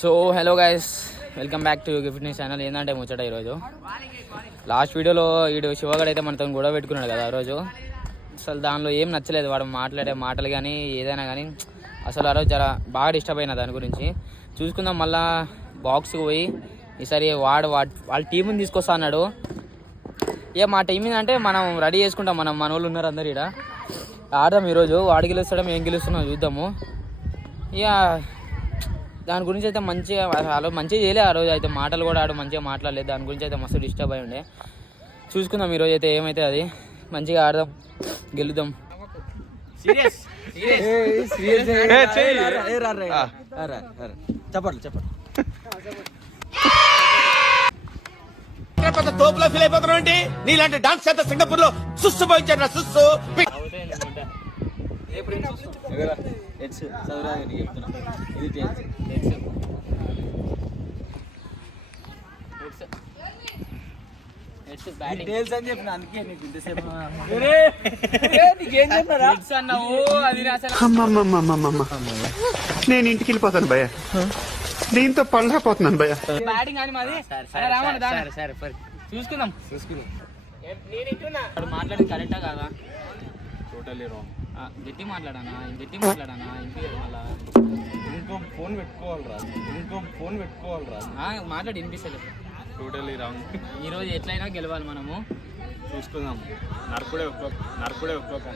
So hello guys, welcome back to fitness channel. ఏంటంటే ముచ్చట ఈరోజు లాస్ట్ వీడియోలో వీడు శివగడ్ అయితే మనతో గొడవ పెట్టుకున్నాడు కదా. ఆ రోజు అసలు దానిలో ఏం నచ్చలేదు, వాడు మాట్లాడే మాటలు కానీ ఏదైనా కానీ. అసలు ఆ రోజు జర బాగా డిస్టర్బ్ అయినా దాని గురించి. చూసుకుందాం మళ్ళా బాక్స్కి పోయి ఈసారి వాళ్ళ టీంని తీసుకొస్తా అన్నాడు. ఇక మా టీం అంటే మనం రెడీ చేసుకుంటాం, మన వాళ్ళు ఉన్నారు అందరు ఇక్కడ. ఆడదాం ఈరోజు. వాడు గెలుస్తాడో ఏం గెలుస్తున్నాం చూద్దాము. ఇక దాని గురించి అయితే మంచిగా చేయలే. ఆ రోజు అయితే మాటలు కూడా మంచిగా మాట్లాడలేదు. దాని గురించి అయితే మస్తు డిస్టర్బ్ అయి ఉండే. చూసుకుందాం ఈరోజు అయితే ఏమైతే అది. మంచిగా ఆడదాం, గెలుద్దాం. తోపులో ఫీల్ అయిపోతున్నావు ఏంటి? నీలాంటి డాన్స్ చేత సింగపూర్ లో సుస్సు పోయించారు. సుస్సు నేను ఇంటికి వెళ్ళిపోతాను భయ్య, దీంతో పళ్ళపోతున్నాను భయ్య. చూసుకుందాం మాట్లాడి కరెక్టా కాదా? గట్టి మాట్లాడానా ఇంటి మళ్ళా ఇంకో ఫోన్ పెట్టుకోవాలరా మాట్లాడి వినిపిస్తలేదు. Totally wrong. ఈరోజు ఎట్లయినా గెలవాలి మనము. చూసుకుందాం. నరకుడే ఒక్కొక్క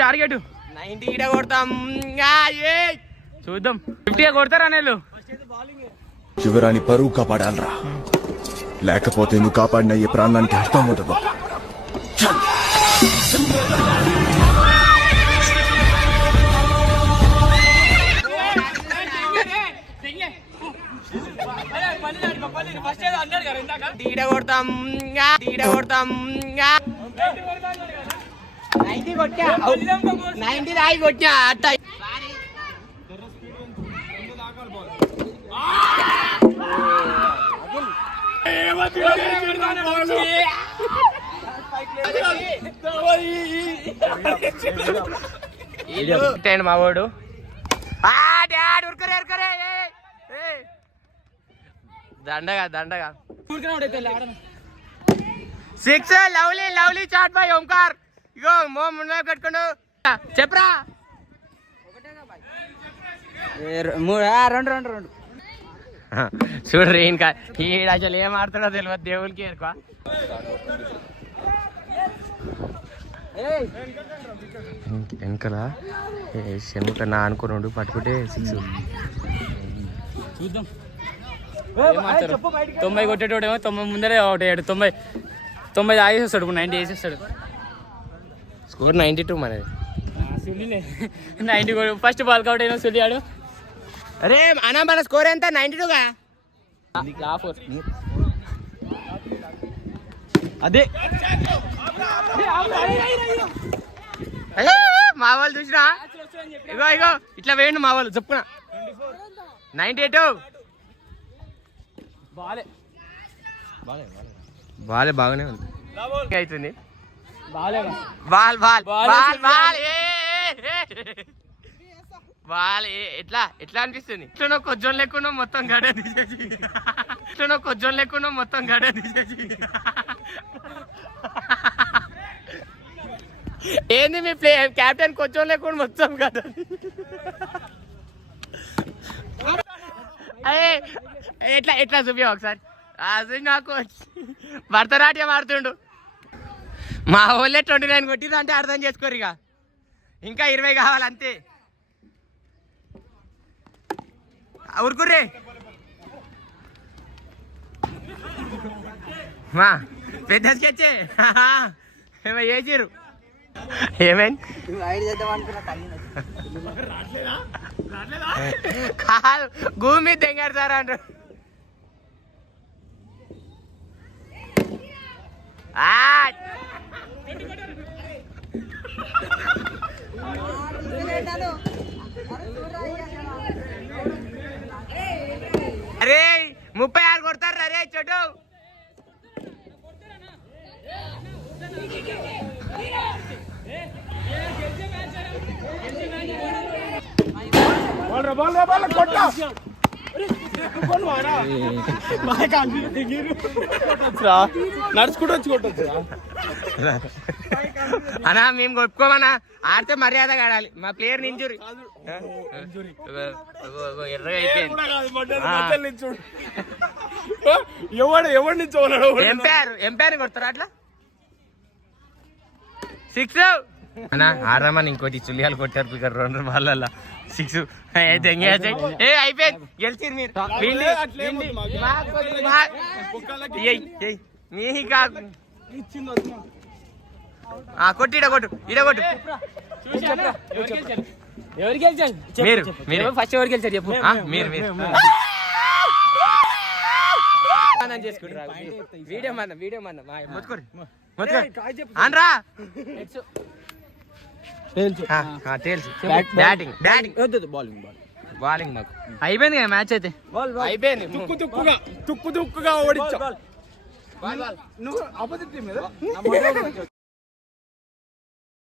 టార్గెట్ 90 కొడతాం. చూద్దాం. 50 కొడతారా నేను? చివరాని పరువు కాపాడాలరా, లేకపోతే నువ్వు కాపాడిన ఈ ప్రాణానికి అర్థం ఉండదు. కొడతాం 90 కొట్టా 90 రాయి కొట్టా అట్ట. మా వాడు దండగా 6 లవ్లీ చాట్ బాయ్ ఓంకార్. ఇగో ముందు కట్టుకోండు. చెప్పరా? 2 చూడరు ఇంకా ఈడ అసలు ఏం ఆడుతున్నా తెలియదు. దేవుడికి ఎక్కువ వెనకల శనుకన్నా అనుకున్నాడు, పట్టుకుంటే 6. చూద్దాం 90 కొట్టేటోడేమో 90 ముందరే అవుట్ అయ్యాడు. 90 ఆగేసేస్తాడు, 90 వేసేస్తాడు. స్కోర్ 92 మనది. 90 ఫస్ట్ బాల్ అవుట్ అయినా సులియాడు. అరే అన్నా మన స్కోర్ ఎంత? 92గా. అదే మా వాళ్ళు చూసినా ఇగో ఇట్లా వేయండి. మా వాళ్ళు చెప్పుకున్నా 98. బాలే బాగానే ఉంది. అవుతుంది బాల్ ఎట్లా అనిపిస్తుంది? ఇట్లా కొంచెం లేకుండా మొత్తం గడ తీసేసి కొంచెం లేకుండా మొత్తం గడ తీసేసి ఏంది మీ ప్లే క్యాప్టెన్ కొంచెం లేకుండా మొత్తం గడ అయ్యే ఎట్లా ఎట్లా చూపి ఒకసారి అది నాకు భరతనాట్యం ఆడుతుండు మా వాళ్ళే 29 కొట్టింది అంటే అర్థం చేసుకోరు ఇక ఇంకా 20 కావాలి అంతే ఉరుకుర్రే మా పెద్ద స్కెచ్చే ఏమో చేసిర్రు ఏమైంది కాదు భూమి మీద దెంగారు సార్ అంటారు అరే 36 కొడతారు అరే చోటు నడుచుకుంటూ వచ్చి కొట్టొచ్చు అన్నా మేము కొట్టుకోమన్నా ఆడితే మర్యాద ఆడాలి మా ప్లేయర్ ఇంజురీ ఎర్రగా అయిపోయింది ఎవడు నిల్చోన్నాడు ఎంపైర్ కొడతారు అట్లా 6 అన్నా ఆడమని ఇంకోటి చుల్లియాలు కొట్టారు ఇక్కడ 2 బాళ్ళ 6 ఏ అయిపోయింది గెలిచిరు మీరు కాకు కొట్టు ఇడ కొట్టు ఎవరు గెలిచారు మీరు ఫస్ట్ ఎవరు గెలిచారు చెప్పు మీరు చేసుకుంటారు వీడియో మన మొత్తుకోరు అనరా తెలుసు బ్యాటింగ్ బౌలింగ్ మాకు అయిపోయింది కదా మ్యాచ్ అయితే అయిపోయింది తుక్కు తుక్కుగా ఓడించా నువ్వు ఆపోజిట్ టీం మీద